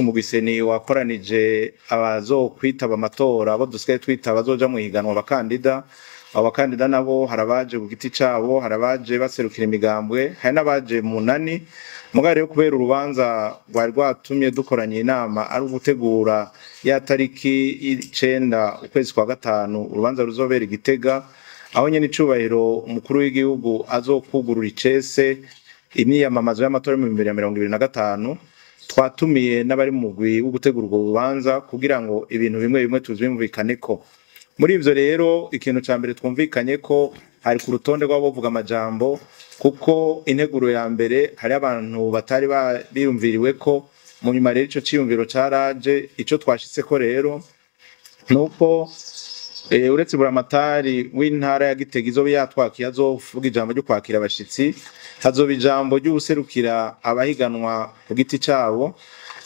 munsi umugwiseni wakoranije abazokwitaba amatora abo dusigaye twita abazoja mu higanwa abakandida. Abakandida nabo harabaje ku giti cabo, harabaje baserukira imigambwe, hari n'abaje munani. Mugabo rero kubera urubanza rwari rwatumye dukoranye inama ari ugutegura ya tariki 9 ukwezi kwa gatanu urubanza ruzobera Igitega, aho nyene icubahiro umukuru w'igihugu azokugurura icese imyiyamamazo y'amatora mu 2025. Twatumiye n'abari mu mugwi wo gutegura urwo rubanza kugira ngo ibintu bimwe bimwe tuzimvikane ko. Muri ivyo rero ikintu ca mbere twumvikanye ko hari ku rutonde rw'abavuga amajambo, kuko integuro ya mbere hari abantu batari biyumviriwe ko. Mu nyuma rero ico ciyumviro caraje, ico twashitseko rero nuko uretse buramatari w'intara ya Gitega izoba yatwakiye azovuga ijambo ryo kwakira abashitsi, hazoba ijambo ry'userukira abahiganwa ku giti cabo,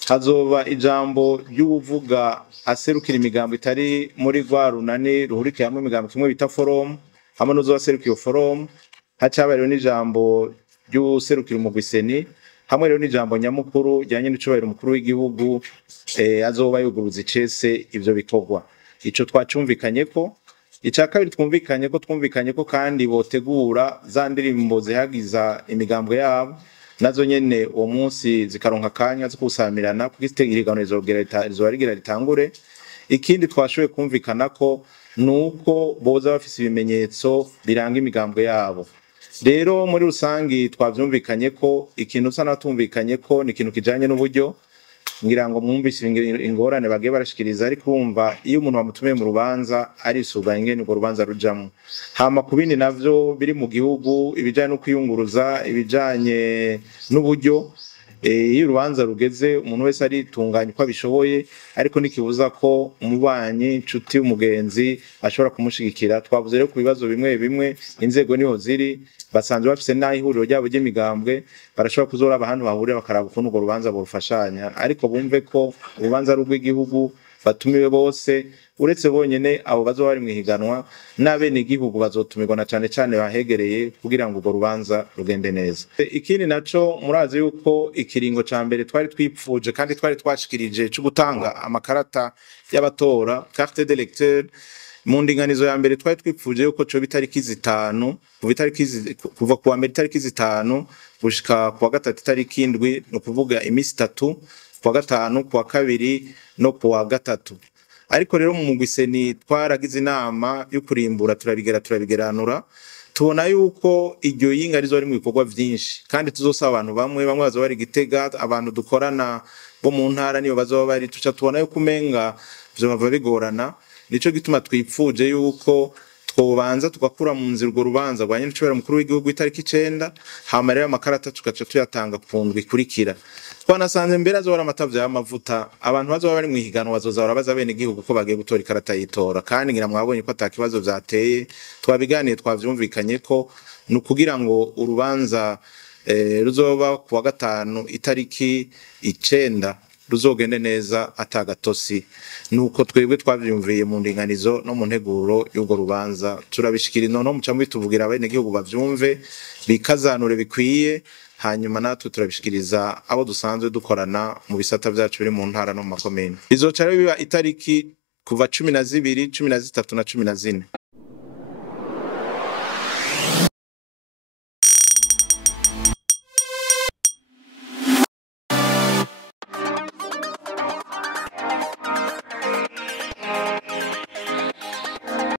hazoba ijambo ry'uvuga aserukira imigambo itari muri rwa runani ruhurikiye hamwe imigambo kimwe bita forum, hamwe n'uzoserukira iyo forum, hacaba rero n'ijambo ry'userukira umugwiseni, hamwe rero n'ijambo nyamukuru ryanye n'icubahiro umukuru w'igihugu azoba yuguruza icese ivyo bikorwa. Ico twacumvikanye ko. Ica kabiri twumvikanye ko kandi botegura za ndirimbo zihagiza imigambo yabo, nazo nyene uwo munsi zikaronka kanya zo kusamirana kugitegura izoba rigira ritangure. Ikindi twashoboye kumvikana ko nuko boza bafise ibimenyetso biranga imigambo yabo. Rero muri rusangi twavyumvikanye ko ikintu usa natumvikanye ko ni ikintu kijanye n'uburyo, ngira ngo mwumvise ingorane bagiye barashikiriza, ariko urumva iyo umuntu bamutumiye mu rubanza arisuganya ingene urwo rubanza rujamwo. Hama ku bindi navyo biri mu gihugu, ibijanye no kwiyunguruza, ibijanye n'uburyo, iyo urubanza rugeze umuntu wese aritunganya uko abishoboye, ariko nikibuza ko umubanyi, inshuti, umugenzi ashobora kumushigikira. Twavuze rero ku bibazo bimwe bimwe inzego niho ziri, basanzwe bafise naho ihuriro ryabo ry'imigambwe, barashobora kuzoraba ahantu bahurira bakaraba ukuntu urwo rubanza borufashanya, ariko bumve ko urubanza rw'igihugu batumiwe bose, uretse bonyene abo bazoba bari mwihiganwa n'abene igihugu bazotumirwa na cane cane bahegereye kugira ngo urwo rubanza rugende neza. Ikindi naco murazi yuko ikiringo ca mbere twari twipfuje kandi twari twashikirije cyo gutanga amakarata y'abatora, carte d'électeur, mu ndinganizo ya mbere twari twipfuje yuko cyo bitariki 5 kuva kuwa mbere itariki 5 gushika kuwa gatatu itariki 7, no kuvuga imisi 3, kuwa gatanu, kuwa kabiri no kuwa gatatu. Ariko rero mu mugwiseni twaragize inama yo kurimbura turabigeranura, tubona yuko iryo yinga rizo mu bikorwa vyinshi, kandi tuzosaba abantu bamwe bazoba bari Gitega, abantu dukorana bo mu ntara niyo bazoba bari, tuca tubona yuko umenga byo bava bigorana. Nico gituma twipfuje yuko twobanza tugakura mu nzira urwo rubanza rwanye n'icubahiro mukuru w'igihugu itariki 9, hama rero amakarata tugaca tuyatanga ku ndwi ikurikira. Twanasanze mbere azora amatavya y'amavuta, abantu bazoba bari mwihiganwa bazoza barabaza bene igihugu ko bagiye gutora ikarata yitora, kandi ngira mwabonye ko atakibazo vyateye. Twabiganiye twavyumvikanye ko nukugira ngo urubanza ruzoba kuwa gatanu itariki 9 ruzogende neza atagatosi. Nuko twebwe twavyumviye mu ndinganizo no mu nteguro y'urwo rubanza, turabishikira no muca mbituvugira abene igihugu bavyumve bikazanure bikwiye, hanyuma natwe turabishikiriza abo dusanzwe dukorana mu bisata vyacu biri mu ntara no mu makomine. Izoca biba itariki kuva 12, 13 na 14.